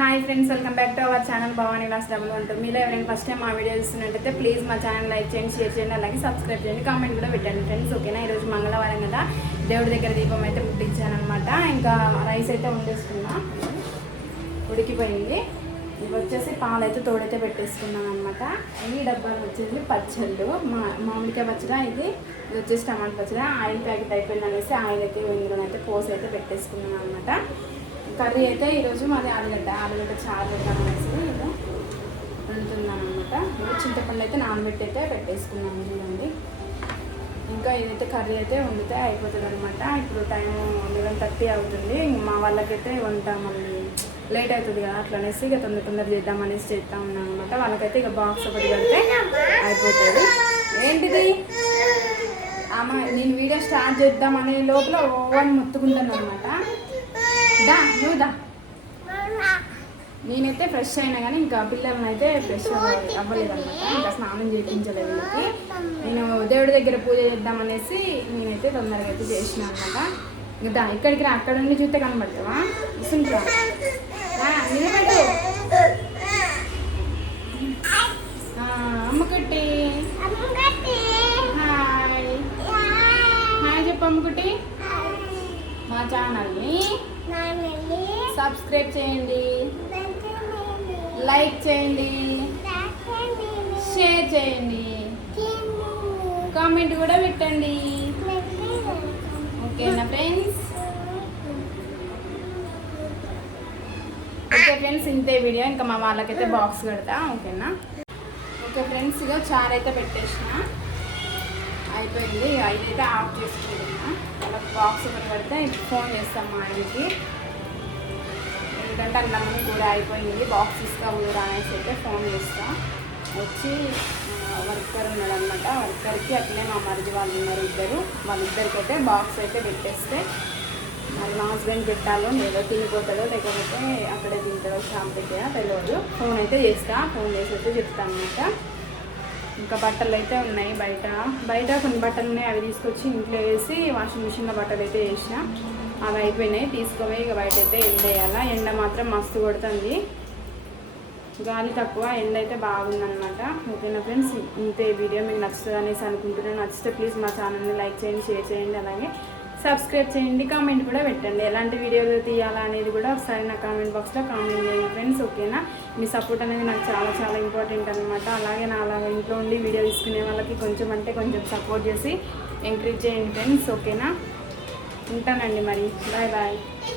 Hi friends welcome back to our channel Bhavani loss double one మీలో ఎవరైనా first time మా video చూస్తున్నట్టయితే please మా ఛానల్ లైక్ చేయండి షేర్ చేయండి అలాగే సబ్స్క్రైబ్ చేయండి కామెంట్ కూడా పెట్టండి ఫ్రెండ్స్ ఓకేనా ఈరోజు మంగళవారం కదా. దేవుడి దగ్గర దీపం అయితే ముట్టించాను అనమాట ఇంకా రైస్ అయితే వండేసుకున్నా. ఉడికిపోయింది. ఇవి వచ్చేసి పాలు అయితే తోడైతే పెట్టేసుకున్నాను అనమాట ఈ డబ్బాలు వచ్చేసి పచ్చళ్ళు మా మామిడికాయ పచ్చడి ఇది ఇది వచ్చేసి టమాటా పచ్చడి ఆయిల్ ప్యాకెట్ అయిపోయింది అనేసి ఆయిల్ అయితే ఇందులో అయితే పోసి అయితే పెట్టేసుకున్నాను అనమాట కర్రీ అయితే ఈరోజు మాది ఆలుగడ్డ. ఆలుగడ్డ చారు పెడతాం అనేసి ఇది వండుతున్నాను అనమాట చింతపండు అయితే నానబెట్టి అయితే పెట్టేసుకున్నాను చూడండి ఇంకా ఇదైతే కర్రీ అయితే వండితే అయిపోతుంది అనమాట ఇప్పుడు టైం లెవెన్ థర్టీ అవుతుంది. మా వాళ్ళకైతే వంట మళ్ళీ లేట్ అవుతుంది కదా. అట్లా అనేసి ఇక తొందర తొందర చేద్దాం అనేసి చేస్తా ఉన్నాం అనమాట వాళ్ళకైతే ఇక బాక్స్ ఒకటి కడితే అయిపోతుంది. ఏంటిది? అమ్మ నేను వీడియో స్టార్ట్ చేద్దామనే లోపల ఓవన్ మొత్తుకుంటాను అనమాట దా నువ్వు దా నేనైతే ఫ్రెష్ అయినా కానీ ఇంకా పిల్లల్ని అయితే ఫ్రెష్ అవ్వలేదు అనమాట ఇంకా స్నానం చేయించలేదు వీళ్ళకి నేను దేవుడి దగ్గర పూజ చేద్దామనేసి నేనైతే తొందరగా అయితే చేసిన అనమాట ఇంకా ఇక్కడికి రా అక్కడ నుండి చూస్తే కనబడతావా? ఇస్తుంటా మా ఛానల్ని సబ్స్క్రైబ్ చేయండి. లైక్ చేయండి. షేర్ చేయండి. కామెంట్ కూడా పెట్టండి. ఓకేనా ఫ్రెండ్స్? ఓకే ఫ్రెండ్స్ ఇంతే వీడియో. ఇంకా మా వాళ్ళకైతే బాక్స్ పెడతా. ఓకేనా? ఓకే ఫ్రెండ్స్ ఇక చార్ అయితే పెట్టేసిన. అయిపోయింది. అయితే ఆఫ్ చేసుకుంటున్నా బాక్స్ ఒకటి పెడితే ఫోన్ చేస్తాం మా ఆయనకి. ఎందుకంటే అన్నం కూడా అయిపోయింది బాక్స్ తీసుకోకూడదు అనేసి అయితే ఫోన్ చేస్తా. వచ్చి వర్కర్ ఉన్నాడు అనమాట వర్కర్కి అట్లే మా మరిది వాళ్ళు ఉన్నారు ఇద్దరు. వాళ్ళిద్దరికి అయితే బాక్స్ అయితే పెట్టేస్తే మరి మా హస్బెండ్ పెట్టాలో ఏదో తినిపోతాడో లేకపోతే అక్కడే తింటాడో షాప్ దగ్గర తెలియదు ఫోన్ అయితే చేస్తా. ఫోన్ చేసి అయితే చెప్తాను అనమాట ఇంకా బట్టలు అయితే ఉన్నాయి బయట. బయట కొన్ని బట్టలు ఉన్నాయి అవి తీసుకొచ్చి ఇంట్లో వేసి వాషింగ్ మిషన్లో బట్టలు అయితే వేసిన. అవి అయిపోయినాయి తీసుకుపోయి ఇక బయట అయితే ఎండేయాలా ఎండ మాత్రం మస్తు కొడుతుంది. గాలి తక్కువ ఎండ అయితే బాగుందనమాట ఓకేనా ఫ్రెండ్స్? ఇంతే వీడియో మీకు నచ్చుతుంది అనేసి అనుకుంటున్నాను నచ్చితే ప్లీజ్ మా ఛానల్ని లైక్ చేయండి షేర్ చేయండి అలాగే సబ్స్క్రైబ్ చేయండి కామెంట్ కూడా పెట్టండి. ఎలాంటి వీడియోలు తీయాలా అనేది కూడా ఒకసారి నా కామెంట్ బాక్స్లో కామెంట్ చేయండి ఫ్రెండ్స్ ఓకేనా మీ సపోర్ట్ అనేది నాకు చాలా చాలా ఇంపార్టెంట్ అనమాట అలాగే నా అలాగే ఇంట్లో ఉండి వీడియో తీసుకునే వాళ్ళకి కొంచెం అంటే కొంచెం సపోర్ట్ చేసి ఎంకరేజ్ చేయండి ఫ్రెండ్స్ ఓకేనా ఉంటానండి మరి. Bye bye